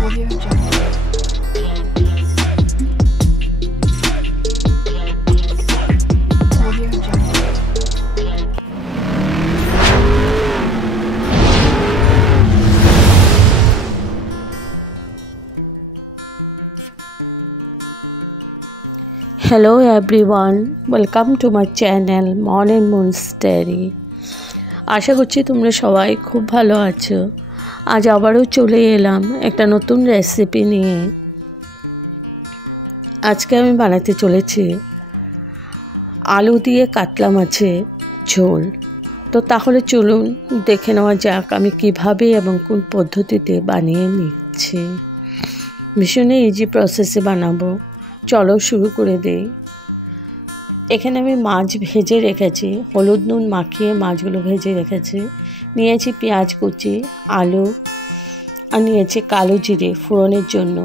Audio Jungle. Audio Jungle. Hello everyone, welcome to my channel Morning Moon's Diary. আশা করছি তোমরা সবাই খুব ভালো আছো। আজ আবারও চলে এলাম একটা নতুন রেসিপি নিয়ে। আজকে আমি বানাতে চলেছি আলু দিয়ে কাতলা মাছের ঝোল। তো তাহলে চলুন দেখে নেওয়া যাক আমি কিভাবে এবং কোন পদ্ধতিতে বানিয়ে নিচ্ছি। ভীষণ ইজি প্রসেসে বানাবো। চলো শুরু করে দেই। এখানে আমি মাছ ভেজে রেখেছি, হলুদ নুন মাখিয়ে মাছগুলো ভেজে রেখেছি। নিয়েছি পেঁয়াজ কুচি, আলু, আর নিয়েছি কালো জিরে ফোড়নের জন্য।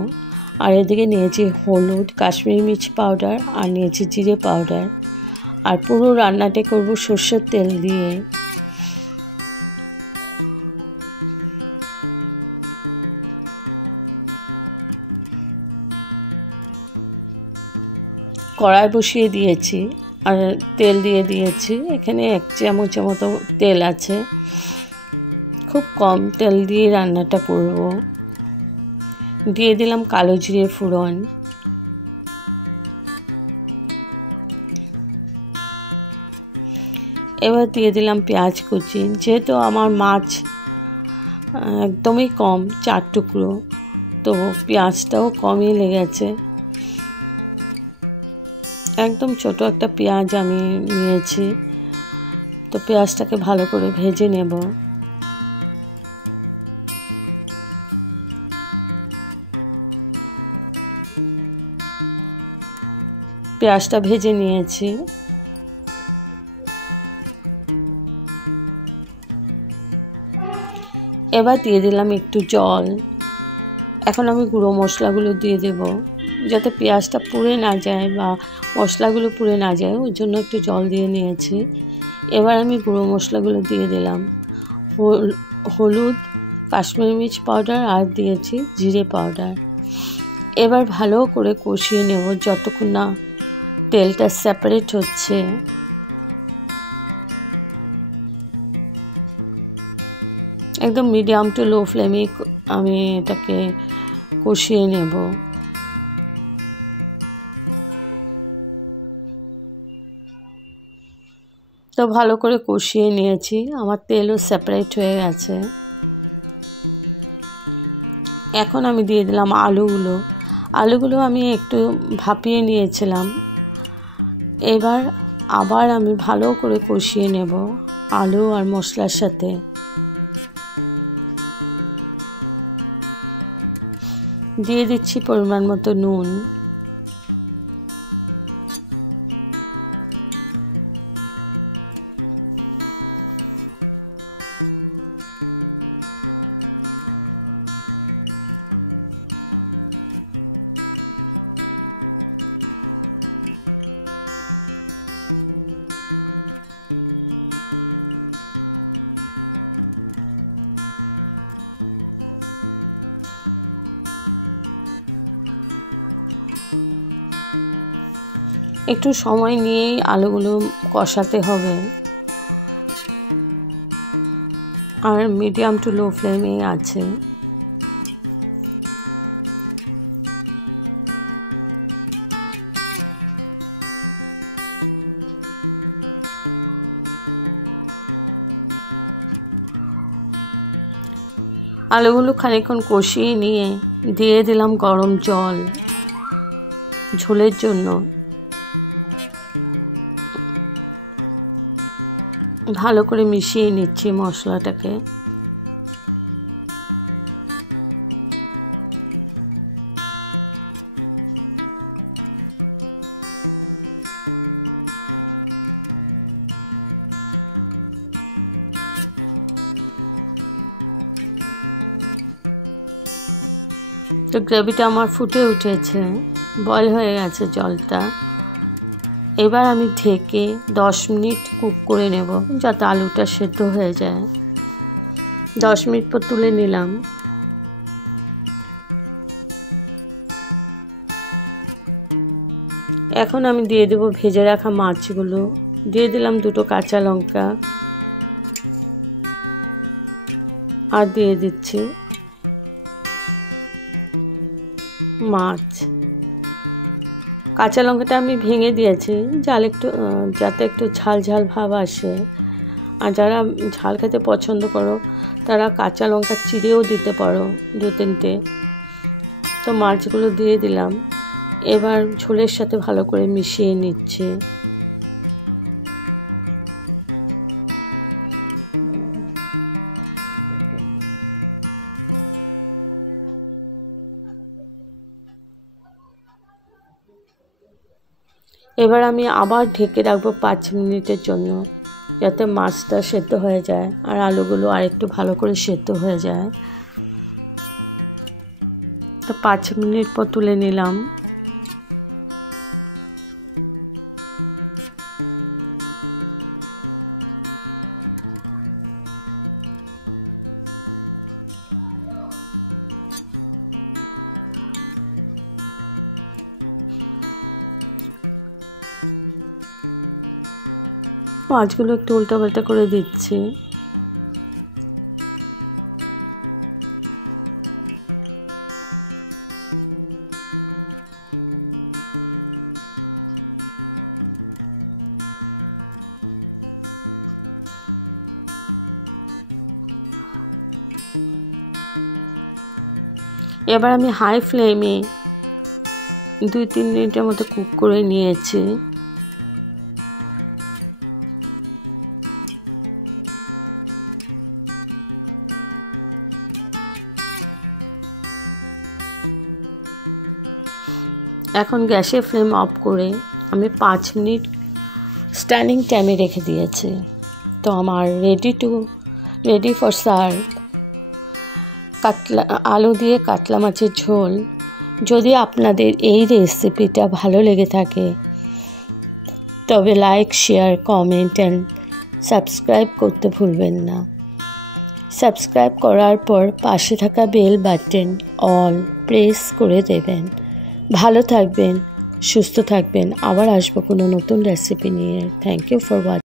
আর এদিকে নিয়েছি হলুদ, কাশ্মীরি মির্চ পাউডার, আর নিয়েছি জিরে পাউডার। আর পুরো রান্নাটা করব সর্ষের তেল দিয়ে। কড়াই বসিয়ে দিয়েছি আর তেল দিয়ে দিয়েছি। এখানে 1 চামচের মতো তেল আছে। খুব কম তেল দিয়ে রান্নাটা করব। দিয়ে দিলাম কালো জিরে ফোড়ন। এবার দিয়ে দিলাম পেঁয়াজ কুচি। যেহেতু আমার মাছ একদমই কম, 4 টুকরো, তো পেঁয়াজটাও কমই লেগেছে। একদম ছোট একটা পেঁয়াজ আমি নিয়েছি। তো পেঁয়াজটাকে ভালো করে ভেজে নেব। পেঁয়াজটা ভেজে নিয়েছি। এবার দিয়ে দিলাম একটু জল। এখন আমি গুঁড়ো মশলাগুলো দিয়ে দেব, যাতে পেঁয়াজটা পুড়ে না যায় বা মশলাগুলো পুড়ে না যায়, ওই জন্য একটু জল দিয়ে নিয়েছি। এবার আমি গুঁড়ো মশলাগুলো দিয়ে দিলাম। হলুদ, কাশ্মীরি মির্চ পাউডার, আর দিয়েছি জিরে পাউডার। এবার ভালো করে কষিয়ে নেব যতক্ষণ না তেলটা সেপারেট হচ্ছে। একদম মিডিয়াম টু লো ফ্লেমে আমি এটাকে কষিয়ে নেব। তো ভালো করে কষিয়ে নিয়েছি, আমার তেলও সেপারেট হয়ে গেছে। এখন আমি দিয়ে দিলাম আলুগুলো আমি একটু ভাপিয়ে নিয়েছিলাম। এবার আবার আমি ভালো করে কষিয়ে নেব আলু আর মশলার সাথে। দিয়ে দিচ্ছি পরিমাণ মতো নুন। একটু সময় নিয়েই আলুগুলো কষাতে হবে, আর মিডিয়াম টু লো ফ্লেমে আছে। আলুগুলো খানিকক্ষণ কষিয়ে নিয়ে দিয়ে দিলাম গরম জল ঝোলের জন্য। ভালো করে মিশিয়ে নিচ্ছি মশলাটাকে। তো গ্রেভিটা আমার ফুটে উঠেছে, বয়েল হয়ে গেছে জলটা। এবার আমি ঢেকে 10 মিনিট কুক করে নেব, যাতে আলুটা সেদ্ধ হয়ে যায়। 10 মিনিট পর তুলে নিলাম। এখন আমি দিয়ে দেব ভেজে রাখা মাছগুলো। দিয়ে দিলাম 2টো কাঁচা লঙ্কা আর দিয়ে দিচ্ছি মাছ। কাঁচা লঙ্কাটা আমি ভেঙে দিয়েছি যাতে একটু ঝাল ঝাল ভাব আসে। আর যারা ঝাল খেতে পছন্দ করো তারা কাঁচা লঙ্কা চিড়েও দিতে পারো 2-3টে। তো মাছগুলো দিয়ে দিলাম। এবার ঝোলের সাথে ভালো করে মিশিয়ে নিচ্ছি। এবার আমি আবার ঢেকে রাখবো 5 মিনিটের জন্য, যাতে মাছটা সেদ্ধ হয়ে যায় আর আলুগুলো আরেকটু ভালো করে সেদ্ধ হয়ে যায়। তো 5 মিনিট পর তুলে নিলাম। মাছগুলো একটু উল্টাপাল্টা করে দিচ্ছি। এবার আমি হাই ফ্লেমে 2-3 মিনিটের মতো কুক করে নিয়েছি। এখন গ্যাসের ফ্লেম অফ করে আমি 5 মিনিট স্ট্যান্ডিং টাইমে রেখে দিয়েছি। তো আমার রেডি ফর সার্ভ আলু দিয়ে কাতলা মাছের ঝোল। যদি আপনাদের এই রেসিপিটা ভালো লেগে থাকে তবে like, share, comment and subscribe করতে ভুলবেন না। সাবস্ক্রাইব করার পর পাশে থাকা বেল বাটন অল প্রেস করে দেবেন। ভালো থাকবেন, সুস্থ থাকবেন। আবার আসবো কোনো নতুন রেসিপি নিয়ে। Thank you for watching.